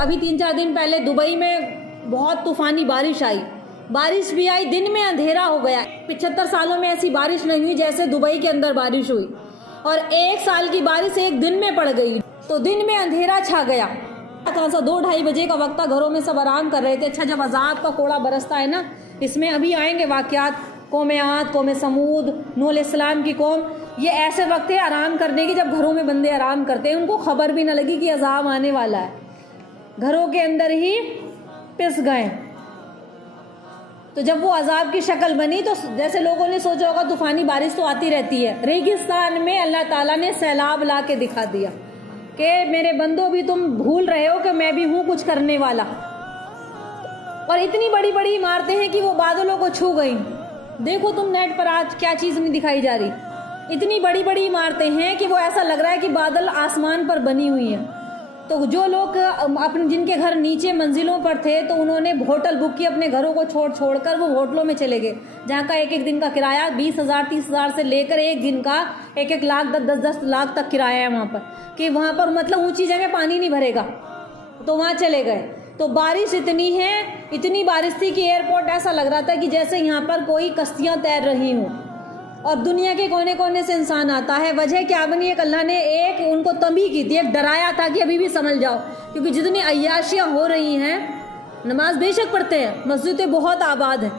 ابھی 3-4 دن پہلے دبئی میں بہت طوفانی بارش آئی، بارش بھی آئی، دن میں اندھیرا ہو گیا۔ 75 سالوں میں ایسی بارش نہیں ہوئی جیسے دبئی کے اندر بارش ہوئی، اور 1 سال کی بارش 1 دن میں پڑ گئی، تو دن میں اندھیرا چھا گیا۔ 2-2:30 بجے کا وقت تھا، گھروں میں سب آرام کر رہے تھے۔ اچھا، جب عذاب کا کوڑا برستا ہے نا، اس میں ابھی آئیں گے واقعات، قوم عاد، قوم سمود، نوح علیہ السلام کی قوم، یہ ایسے وقت ہے آرام کرنے کی جب گھروں میں بندے آرام کرتے ہیں، ان کو خبر بھی نہ لگی کہ عذاب آنے والا ہے، گھروں کے اندر ہی پس گئے۔ تو جب وہ عذاب کی شکل بنی تو جیسے لوگوں نے سوچا ہوگا طوفانی بارش تو آتی رہتی ہے، ریگستان میں اللہ تعالیٰ نے سیلاب لا کے دکھا دیا کہ میرے بندوں بھی تم بھول رہے ہو کہ میں بھی ہوں کچھ کرنے والا۔ اور اتنی بڑی بڑی عمارتیں ہیں کہ وہ بادلوں کو چھو گئیں۔ دیکھو تم نیٹ پر آج کیا چیز نہیں دکھائی جا رہی، اتنی بڑی بڑی عمارتیں ہیں کہ وہ ایسا لگ رہا ہے کہ بادل آسمان پر بنی ہوئی ہیں۔ تو جو لوگ اپنے جن کے گھر نیچے منزلوں پر تھے تو انہوں نے ہوٹل بک کی، اپنے گھروں کو چھوڑ کر وہ ہوٹلوں میں چلے گئے، جہاں کا ایک دن کا کرایہ 20,000 30,000 سے لے کر ایک دن کا 1 لاکھ 10 لاکھ تک کرایہ ہے وہاں پر، کہ وہاں پر مطلب اونچی جگہ پانی نہیں بھرے گا، تو وہاں چلے گئے۔ تو بارش اتنی بارش تھی کہ ایئرپورٹ ایسا لگ رہا تھا کہ جیسے یہاں پر کوئی کشتیاں تیر رہی ہوں، اور دنیا کے کونے کونے سے انسان آتا ہے۔ وجہ کیا بنی؟ ایک اللہ نے ان کو تنبیہ کی تھی، ایک ڈرایا تھا کہ ابھی بھی سنبھل جاؤ، کیونکہ جتنی عیاشیاں ہو رہی ہیں، نماز بے شک پڑھتے ہیں، مسجدیں بہت آباد ہیں،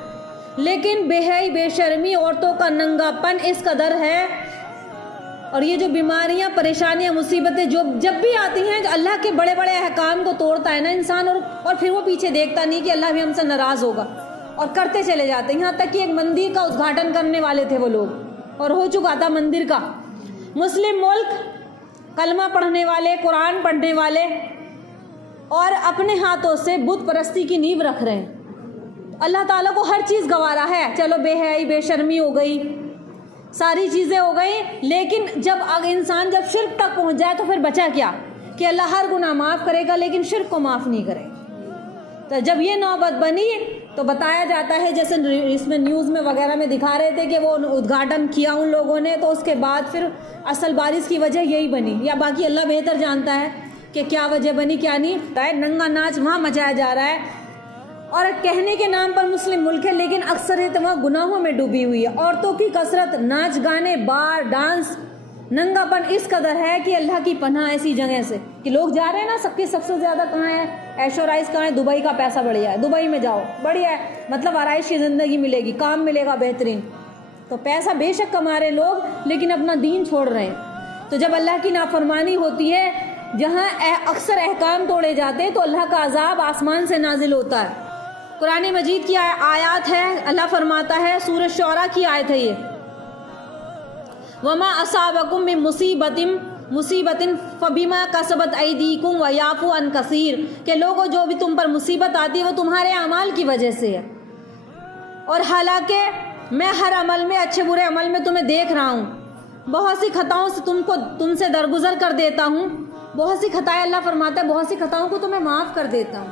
لیکن بے حیائی، بے شرمی، عورتوں کا ننگا پن اس قدر ہے، اور یہ جو بیماریاں، پریشانیاں، مصیبتیں جب بھی آتی ہیں، اللہ کے بڑے بڑے احکام کو توڑتا ہے نا انسان، اور پھر وہ پیچھے دیکھتا نہیں کہ اللہ بھی ہم سے ناراض ہوگا، اور کرتے چلے جاتے ہیں۔ یہاں تک کہ ایک مندر کا ادگھاٹن کرنے والے تھے وہ لوگ، اور ہو چکا تھا مندر کا۔ مسلم ملک، کلمہ پڑھنے والے، قرآن پڑھنے والے، اور اپنے ہاتھوں سے بت پرستی کی نیو رکھ رہے ہیں۔ اللہ تعالیٰ کو ہر چیز گوارا ہے، چلو بے حیائی، بے شرمی ہو گئی، ساری چیزیں ہو گئی، لیکن جب انسان جب شرک تک پہنچ جائے تو پھر بچا کیا؟ کہ اللہ ہر گناہ معاف کرے گا لیکن شرک کو معاف نہیں کرے۔ تو جب یہ نوبت بنی تو بتایا جاتا ہے، جیسے اس میں نیوز میں وغیرہ میں دکھا رہے تھے کہ وہ ادگھاٹن کیا ان لوگوں نے، تو اس کے بعد پھر اصل بارش کی وجہ یہی بنی، یا باقی اللہ بہتر جانتا ہے کہ کیا وجہ بنی کیا نہیں۔ ننگا ناچ وہاں مچایا جا رہا ہے، اور کہنے کے نام پر مسلم ملک ہے لیکن اکثریت وہاں گناہوں میں ڈوبی ہوئی ہے۔ عورتوں کی کثرت، ناچ گانے، بار، ڈانس، ننگا پن اس قدر ہے کہ اللہ کی پناہ ایسی جگہ سے کہ لوگ جا رہے ہیں نا، سب سے زیادہ کہاں ہے؟ عیش و عائش کہاں ہے؟ دبئی کا پیسہ بڑھیا ہے، دبئی میں جاؤ، بڑھیا ہے، مطلب آرائش کی زندگی ملے گی، کام ملے گا بہترین۔ تو پیسہ بے شک کما رہے لوگ، لیکن اپنا دین چھوڑ رہے ہیں۔ تو جب اللہ کی نافرمانی ہوتی ہے، جہاں اکثر احکام توڑے جاتے ہیں، تو اللہ کا عذاب آسمان سے نازل ہوتا ہے۔ قرآن مجید کی آیات ہے، اللہ فرماتا ہے، سورہ شعراء کی آیت ہے یہ، وَمَا أَصَابَكُم مِّن مُّصِيبَةٍ فَبِمَا كَسَبَتْ أَيْدِيكُمْ وَيَعْفُو عَن كَثِيرٍ، کہ لوگوں جو بھی تم پر مصیبت آتی ہے وہ تمہارے اعمال کی وجہ سے ہے، اور حالانکہ میں ہر عمل میں، اچھے برے عمل میں تمہیں دیکھ رہا ہوں، بہت سی خطاؤں سے تم سے درگزر کر دیتا ہوں، بہت سی خطائیں، اللہ فرماتا ہے بہت سی خطاؤں کو تمہیں معاف کر دیتا ہوں،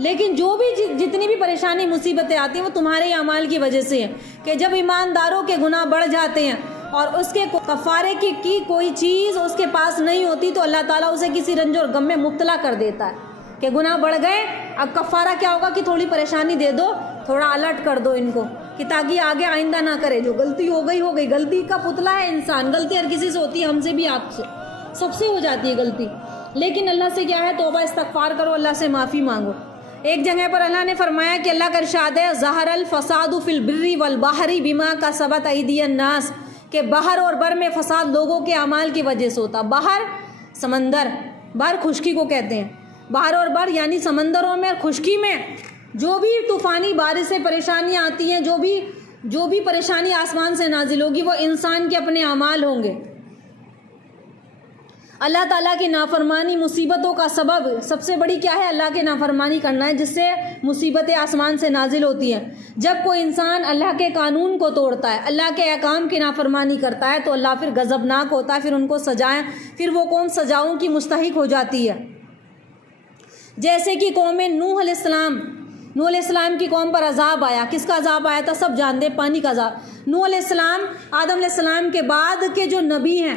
لیکن جو بھی جتنی بھی پریشانی مصیبتیں آتی ہیں وہ تمہارے اعمال کی وجہ سے ہیں۔ کہ جب ایمانداروں کے گناہ بڑھ جاتے ہیں اور اس کے کفارے کی کوئی چیز اس کے پاس نہیں ہوتی، تو اللہ تعالیٰ اسے کسی رنج اور غم میں مبتلا کر دیتا ہے کہ گناہ بڑھ گئے، اب کفارہ کیا ہوگا کہ تھوڑی پریشانی دے دو، تھوڑا الرٹ کر دو ان کو، کہ تاکہ آگے آئندہ نہ کرے، جو غلطی ہو گئی ہو گئی، غلطی کا پتلا ہے انسان، غلطی ہر کسی سے ہوتی ہے، ہم سے بھی، آپ سے، سب سے ہو جاتی ہے غلطی، لیکن اللہ سے کیا ہے؟ توبہ استغفار کرو، اللہ سے معافی مانگو۔ ایک جگہ پر اللہ نے فرمایا کہ اللہ کا ارشاد ہے، ظہر الفساد فی البر والبحر بما کسبت ایدی الناس، کہ بحر اور بر میں فساد لوگوں کے اعمال کی وجہ سے ہوتا۔ بحر سمندر، بحر خشکی کو کہتے ہیں، بحر اور بر یعنی سمندروں میں، خشکی میں جو بھی طوفانی بارش سے پریشانیاں آتی ہیں، جو بھی پریشانی آسمان سے نازل ہوگی، وہ انسان کے اپنے اعمال ہوں گے۔ اللہ تعالیٰ کی نافرمانی مصیبتوں کا سبب سب سے بڑی کیا ہے؟ اللہ کی نافرمانی کرنا ہے، جس سے مصیبتیں آسمان سے نازل ہوتی ہیں۔ جب کوئی انسان اللہ کے قانون کو توڑتا ہے، اللہ کے احکام کی نافرمانی کرتا ہے، تو اللہ پھر غضبناک ہوتا ہے، پھر ان کو سزائیں، پھر وہ قوم سزاؤں کی مستحق ہو جاتی ہے۔ جیسے کہ قوم نوح علیہ السلام کی قوم پر عذاب آیا۔ کس کا عذاب آیا تھا؟ سب جانتے ہیں، پانی کا عذاب۔ نوح علیہ السلام، آدم علیہ السلام کے بعد کے جو نبی ہیں،